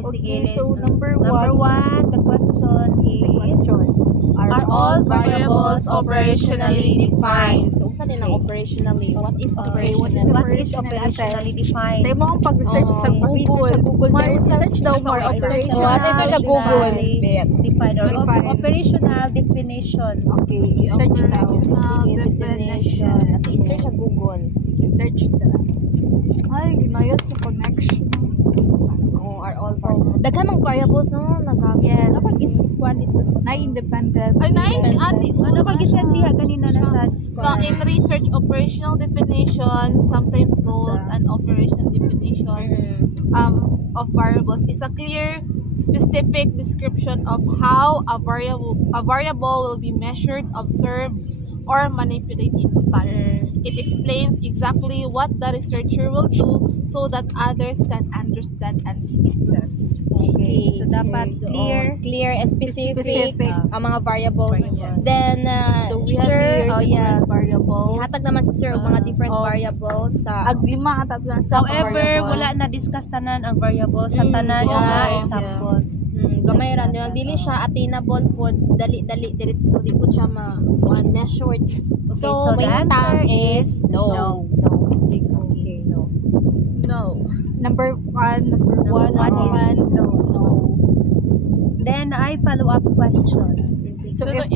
Okay, sige. Okay, so number Number one. 1, the question is, Are all variables operationally defined? So, unsa din ang operationally? What is Okay, operational? what is operationally defined? Sa imo ang pag-research sa Google. More Search daw more Okay, operational. What is sa Google? Defined or Defined. operational definition. Okay, search daw. Definition. At i-search sa Google. Sige, search daw. Ay, ginayot sa connection. Oh, are all variables. Daghan mang variables no, nagamit. Yes. Ano pag iskuan dito sa Na independent. Ay, nice. Ate, ano pag isend diha ganina na sa in research, operational definition, sometimes called an operation definition of variables, is a clear, specific description of how a variable will be measured, observed, or manipulated in study. It explains exactly what the researcher will do so that others can understand and fit the description. Okay, so dapat Clear and specific, ang mga variables. Variables. Then, So we have sir, here different variables. Hatag naman si sir og mga different variables sa Aglima at na sa However, variable. wala na discuss tanan ang variable sa tanan oo. nga examples. gamay ra niya dili siya attainable pod dali diretso di pud siya measured. Okay, So, the wait answer is no. Okay, so No. Number one One naman. is no. No. Then I follow up question. So No, if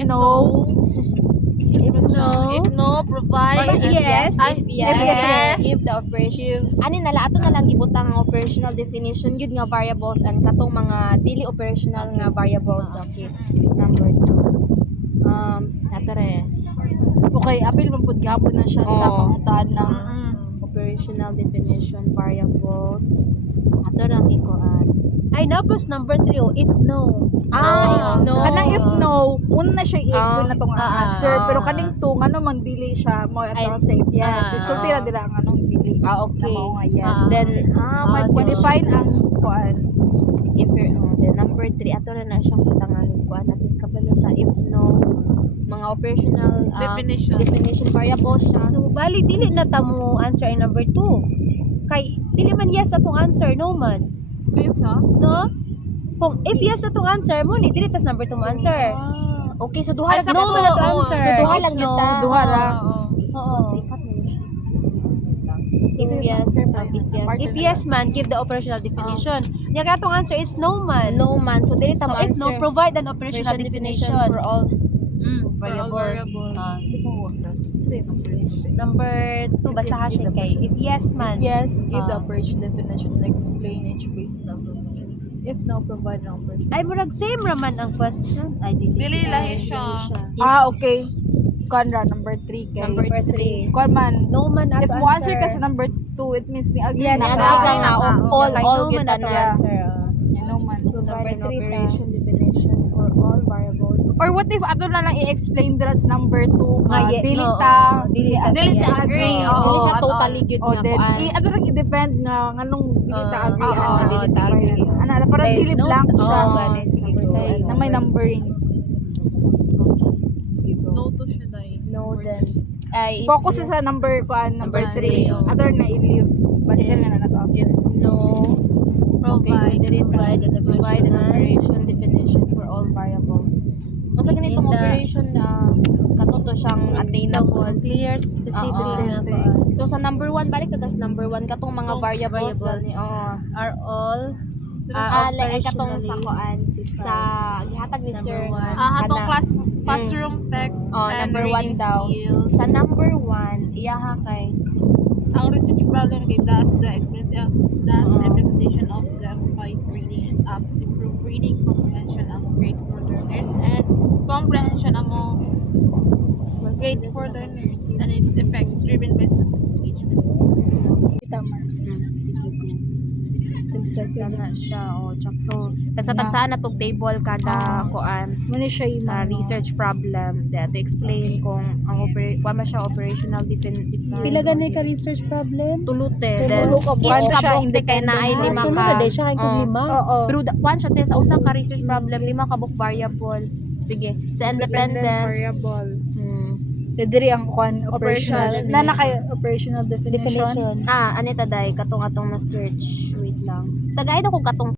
no, If no, provide. But yes. Ay, yes. if the operation ani nala ato na lang gibutang ang operational definition gyud nga variables and katong mga dili operational nga variables. Okay, number 2 ato re okay, apil man pud gihapon na siya sa Oo. panguntahan ng operational definition variables ato lang ikuan Ay, napos number 3, if no. if no Kanang if no, una na siya i-explain na tong answer, ah. pero kaning two ngano mang dili siya mo atong say yes. Isulti ra dira ang anong dili. okay. Mao nga yes. Then Pag so- define ang kuan. if you're then number 3 ato na siyang butangan kuan at least kapaluta if no mga operational definition variables siya. So, bali, dili na ta mo answer ay number 2. Kay, dili man yes atong answer, no man. Ayun sa? No? Kung if yes atong answer, mo ni, dili tas number 2 mo answer. Okay, so duha Ay, lang sa No to. man na to oo. answer. So, duha If lang no. yun ta. Duha ra. Oo. So, ikat mo na siya. If yes, If yes man, give the operational definition. Nya ka atong answer is no man. no man. So, dili ta So, mo if no, answer. provide an operational definition. for all. Variables. variables. Number 2, basaha siya kay. If yes man. Yes, give the Ah. operation definition and explain each basic definition. If no, provide an operation. Ay, murag same raman ang question. Ay, Dili lahi siya. Okay. Kuan ra number 3 kay. Number 3. Kuan man. No man If ato mo answer ka sa number 2, it means ni agree Yes, na Ni ka. agree na, all no gyud man ato tanan. answer. You know man. So, Number provide an 3 ta. operation definition for all variables. Or what if ato na lang i-explain dira sa number 2 nga Nga, dili no, ta dili ta Dili sa ta yes. agree. Oo, Dili siya at totally all. gyud O nga then kuan. ato lang i-defend nga nganong dili ta agree Oo, ana dili ta sige, agree. sige. Ana para Dahil dili no, blank siya. oo, gani, sige, go. Okay, na may numbering. No to siya dahil. No then. Ay, Focus sa number kuan number Number 3. three, oo. Ato na i-leave. Balikan nga na nato. if no, okay, so dili provide an operation definition for all variables. Kung sa ganitong In the- operation na katuto siyang attainable. Clear, specific Oo. na kuan. So sa number 1 balik to tas number 1 katong mga So, variables variables. ni Are all like katong sa kuan sa gihatag ni Number sir. one. Atong Kana. classroom tech and number 1 reading daw. skills. Sa number 1 iyaha kay Ang research problem kay does implementation of gamified reading apps improve reading comprehension among grade 4 learners and comprehension among grade 4 learners and its effect driven by engagement. Tama. na siya o tsakto tagsa-tagsaan na tong table kada kuan Muna siya yung na research problem to explain kung ang operational definition Pila ganay ka research problem? tulute Tumulo ka, buwan each ka siya, kabuk kay na ay independent. lima Tulo ka na day siya kay kung Oo. lima. Oo. pero kuan siya te sa usa ka research problem 5 ka book variable sige sa independent variable. hmm. Diri ang kuan operational. Operational Na naka operational definition. Definition. anita day katong atong na search wait lang tagay na ko katong